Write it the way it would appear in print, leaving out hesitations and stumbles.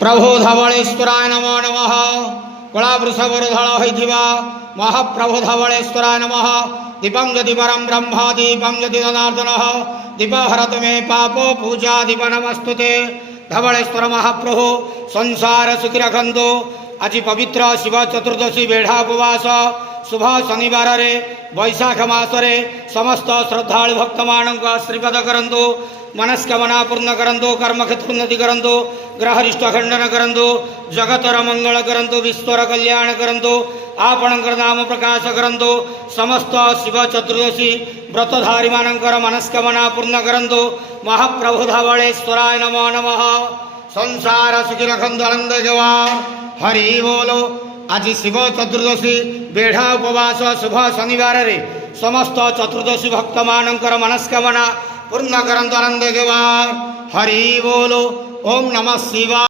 प्रभु धवलेश्वराय नमो नमः। कला वृषभरधल होइथिबा महाप्रभु धवलेश्वराय नमः। दीपं यदि परं ब्रह्म दीपं यदि जनार्दनः दीपहरतु मे पापो पूजा दीप नमस्तुते। धवलेश्वर महाप्रभु संसार सुखी रखंतु। आज पवित्र शिव चतुर्दशी बेढ़ा उपवास शुभ शनिवार रे वैशाख मासरे समस्त श्रद्धालु भक्त मानक आशीर्वाद करंतु। मनस्कामना पूर्ण करंतु। कर्मक्षेत्र उन्नति करंतु। ग्रहरिष्ट खंडन करंतु। जगतर मंगल करंतु। विश्वर कल्याण करंतु। आपणकर नाम प्रकाश करंतु। समस्त शिव चतुर्दशी व्रतधारी मानकर मनस्कामना पूर्ण करंतु। महाप्रभु धवलेश्वराय नमो नमः। संसार सुखी रखंतु आनंद जवा हरि बोलो। आज शिव चतुर्दशी बेढ़ा उपवास शुभ शनिवार रे समस्त चतुर्दशी भक्त मानकर मनस्कामना पूर्ण करंतु आनंद जवा हरि बोलो। ओम नमः शिवाय।